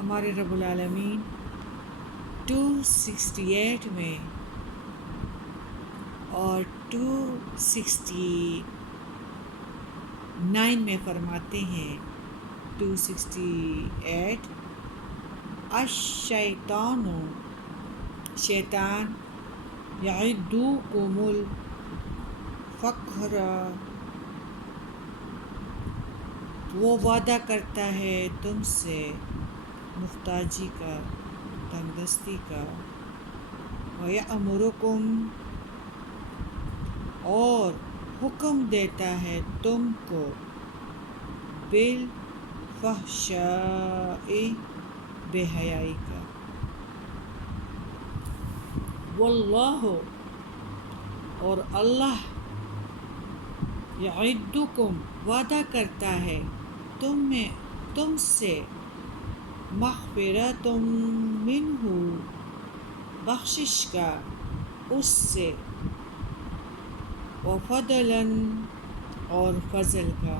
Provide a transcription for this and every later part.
ہمارے رب العالمین 268 میں اور 269 میں فرماتے ہیں 268 الشیطان شیطان یعدکم الفقر وہ وعدہ کرتا ہے تم سے محتاجی کا، تنگدستی کا، وَيَأْمُرُكُمْ اور حکم دیتا ہے تم کو بالفحشاء بے حیائی کا، واللہ اور اللہ یعدکم وعدہ کرتا ہے تم سے مغفرۃ منہ بخشش کا اس سے، وفضلا اور فضل کا،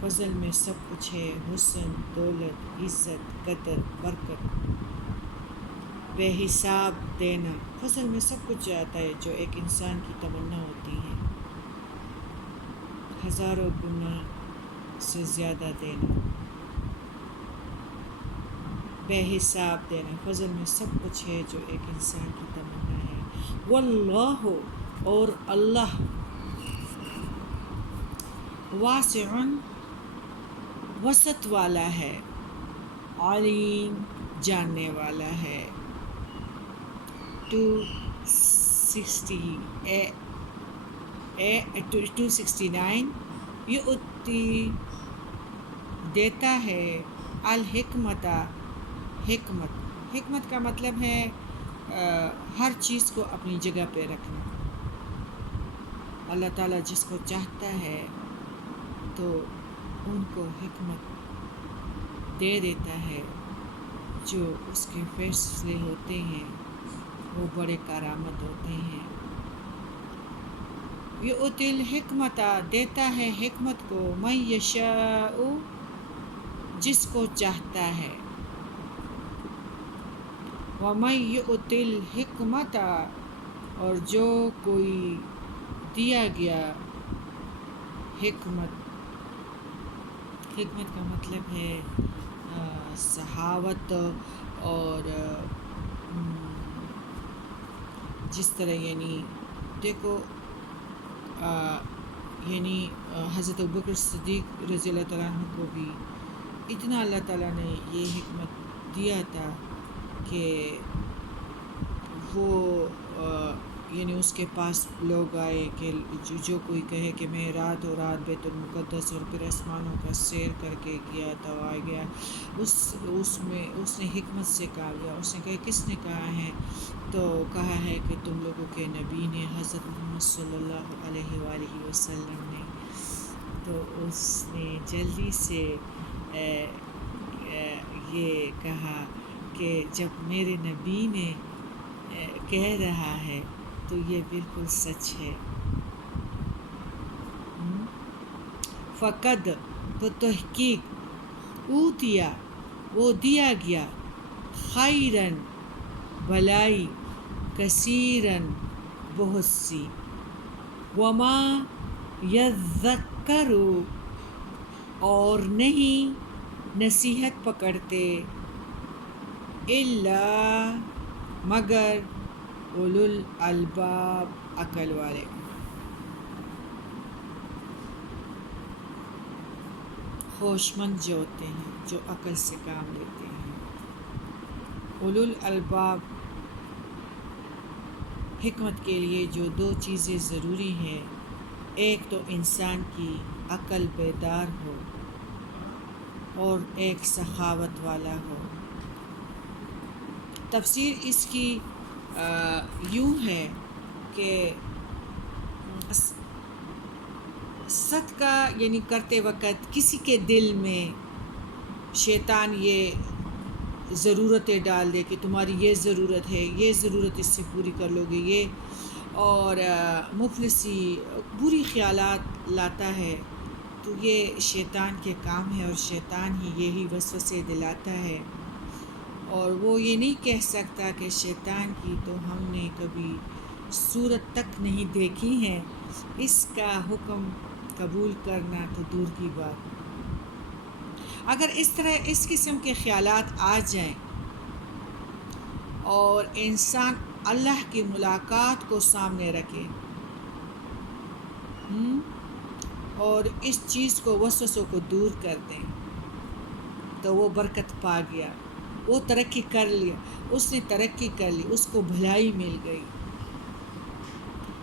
فضل میں سب کچھ ہے، حسن، دولت، عزت، قدر، برکت، بے حساب دینا، فضل میں سب کچھ آتا ہے جو ایک انسان کی تمنا ہوتی ہے، ہزاروں گنا سے زیادہ دینا، بے حساب دینا، فضل میں سب کچھ ہے جو ایک انسان کی تمنا ہے، واللہ اور اللہ واسع وسعت والا ہے، علیم جاننے والا ہے۔ 269 یؤتی دیتا ہے الحکمت حکمت کا مطلب ہے ہر چیز کو اپنی جگہ پہ رکھنا۔ اللہ تعالیٰ جس کو چاہتا ہے تو ان کو حکمت دے دیتا ہے، جو اس کے فیصلے ہوتے ہیں وہ بڑے کارآمد ہوتے ہیں۔ یؤتی الحکمت دیتا ہے حکمت کو من یشاء جس کو چاہتا ہے، ومن یؤت الحکمت اور جو کوئی دیا گیا حکمت کا مطلب ہے صحاوت، اور جس طرح یعنی دیکھو یعنی حضرت ابوبکر صدیق رضی اللہ تعالیٰ عنہ کو بھی اتنا اللہ تعالیٰ نے یہ حکمت دیا تھا کہ وہ یعنی اس کے پاس لوگ آئے کہ جو کوئی کہے کہ میں رات بیت المقدس اور پھر آسمانوں کا سیر کر کے گیا تو آ گیا، اس نے حکمت سے کہا گیا، اس نے کہا کس نے کہا ہے؟ تو کہا ہے کہ تم لوگوں کے نبی نے، حضرت محمد صلی اللہ علیہ وآلہ وسلم نے۔ تو اس نے جلدی سے یہ کہا کہ جب میرے نبی نے کہہ رہا ہے تو یہ بالکل سچ ہے۔ فقد تو تحقیق اوتیا وہ دیا گیا خیرن بھلائی کثیرن بہت سی، وما یذکر اور نہیں نصیحت پکڑتے الا مگر اولو الالباب عقل والے۔ ہوش مند جو ہوتے ہیں، جو عقل سے کام لیتے ہیں۔ اولو الالباب حکمت کے لیے جو دو چیزیں ضروری ہیں، ایک تو انسان کی عقل بیدار ہو اور ایک سخاوت والا ہو۔ تفسیر اس کی یوں ہے کہ صدقہ یعنی کرتے وقت کسی کے دل میں شیطان یہ ضرورتیں ڈال دے کہ تمہاری یہ ضرورت ہے، یہ ضرورت اس سے پوری کر لو گے، یہ اور مفلسی بری خیالات لاتا ہے، تو یہ شیطان کے کام ہے اور شیطان ہی یہی وسوسے دلاتا ہے اور وہ یہ نہیں کہہ سکتا کہ شیطان کی تو ہم نے کبھی صورت تک نہیں دیکھی ہے، اس کا حکم قبول کرنا تو دور کی بات۔ اگر اس طرح اس قسم کے خیالات آ جائیں اور انسان اللہ کی ملاقات کو سامنے رکھے اور اس چیز کو وسوسوں کو دور کر دیں تو وہ برکت پا گیا، وہ ترقی کر لیا، اس نے ترقی کر لی، اس کو بھلائی مل گئی۔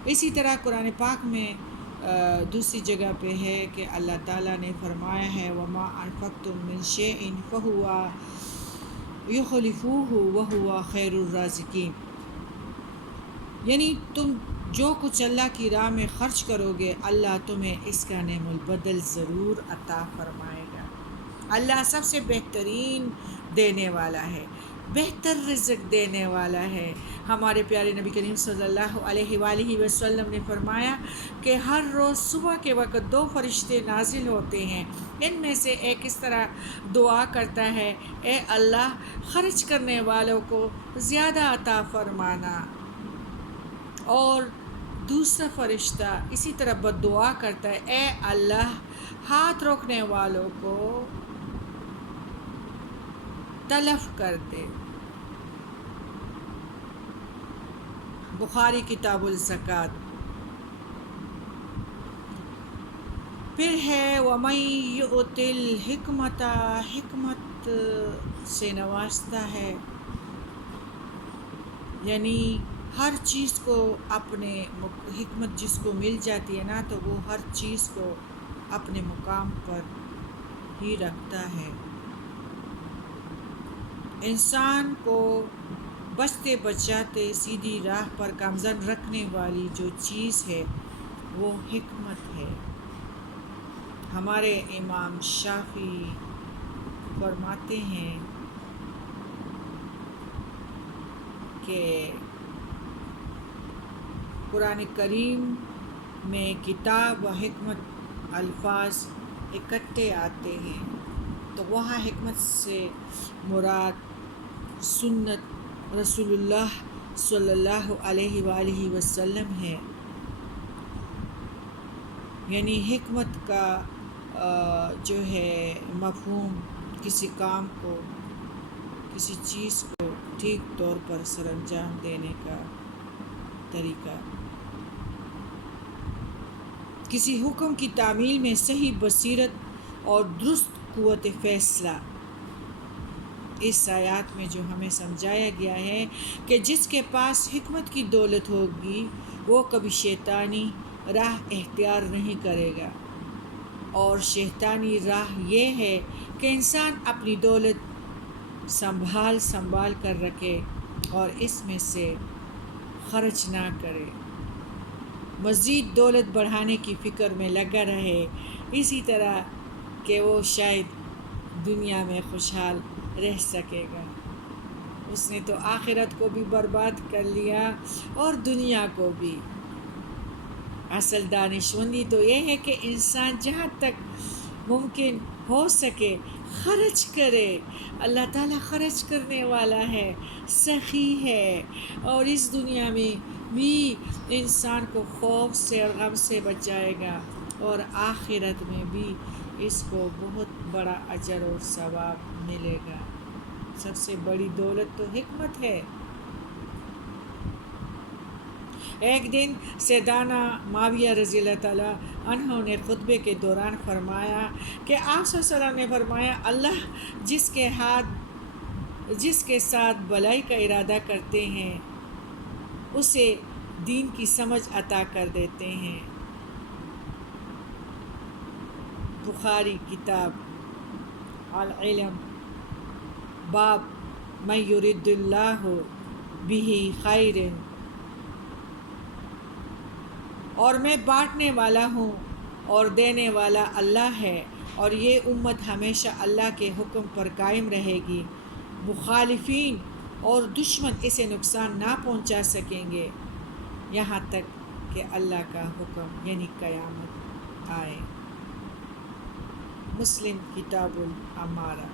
اسی طرح قرآن پاک میں دوسری جگہ پہ ہے کہ اللہ تعالیٰ نے فرمایا ہے وَمَا أَنفَقْتُم مِّن شَيْءٍ فَهُوَ يُخْلِفُهُ وَهُوَ خَيْرُ الرَّازِقِينَ، یعنی تم جو کچھ اللہ کی راہ میں خرچ کرو گے اللہ تمہیں اس کا نعم البدل ضرور عطا فرمائے گا۔ اللہ سب سے بہترین دینے والا ہے، بہتر رزق دینے والا ہے۔ ہمارے پیارے نبی کریم صلی اللہ علیہ وآلہ وسلم نے فرمایا کہ ہر روز صبح کے وقت 2 فرشتے نازل ہوتے ہیں، ان میں سے ایک اس طرح دعا کرتا ہے اے اللہ خرچ کرنے والوں کو زیادہ عطا فرمانا، اور دوسرا فرشتہ اسی طرح بد دعا کرتا ہے اے اللہ ہاتھ روکنے والوں کو تلف کر دے۔ بخاری کتاب الزکوٰۃ۔ پھر ہے وَمَن یُؤْتِ الْحِکْمَۃَ، حکمت سے نوازتا ہے، یعنی ہر چیز کو اپنے حکمت جس کو مل جاتی ہے نا تو وہ ہر چیز کو اپنے مقام پر ہی رکھتا ہے۔ انسان کو بچتے بچاتے سیدھی راہ پر گامزن رکھنے والی جو چیز ہے وہ حکمت ہے۔ ہمارے امام شافعی فرماتے ہیں کہ قرآن کریم میں کتاب و حکمت الفاظ اکٹھے آتے ہیں تو وہاں حکمت سے مراد سنت رسول اللہ صلی اللہ علیہ وآلہ وسلم ہے، یعنی حکمت کا جو ہے مفہوم کسی کام کو، کسی چیز کو ٹھیک طور پر سر انجام دینے کا طریقہ، کسی حکم کی تعمیل میں صحیح بصیرت اور درست قوت فیصلہ۔ اس آیات میں جو ہمیں سمجھایا گیا ہے کہ جس کے پاس حکمت کی دولت ہوگی وہ کبھی شیطانی راہ اختیار نہیں کرے گا، اور شیطانی راہ یہ ہے کہ انسان اپنی دولت سنبھال کر رکھے اور اس میں سے خرچ نہ کرے، مزید دولت بڑھانے کی فکر میں لگا رہے، اسی طرح کہ وہ شاید دنیا میں خوشحال رہ سکے گا۔ اس نے تو آخرت کو بھی برباد کر لیا اور دنیا کو بھی۔ اصل دانشمندی تو یہ ہے کہ انسان جہاں تک ممکن ہو سکے خرچ کرے۔ اللہ تعالیٰ خرچ کرنے والا ہے، سخی ہے، اور اس دنیا میں بھی انسان کو خوف سے اور غم سے بچائے گا، اور آخرت میں بھی اس کو بہت بڑا اجر اور ثواب ملے گا۔ سب سے بڑی دولت تو حکمت ہے۔ ایک دن سیدنا معاویہ رضی اللہ تعالیٰ عنہ نے خطبے کے دوران فرمایا کہ آپ صلی اللہ علیہ وسلم نے فرمایا اللہ جس کے ساتھ بھلائی کا ارادہ کرتے ہیں اسے دین کی سمجھ عطا کر دیتے ہیں۔ بخاری کتاب العلم، باب من یرید اللہ بہ خیر، اور میں بانٹنے والا ہوں اور دینے والا اللہ ہے، اور یہ امت ہمیشہ اللہ کے حکم پر قائم رہے گی، مخالفین اور دشمن اسے نقصان نہ پہنچا سکیں گے یہاں تک کہ اللہ کا حکم یعنی قیامت آئے۔ مسلم کتاب الامارہ۔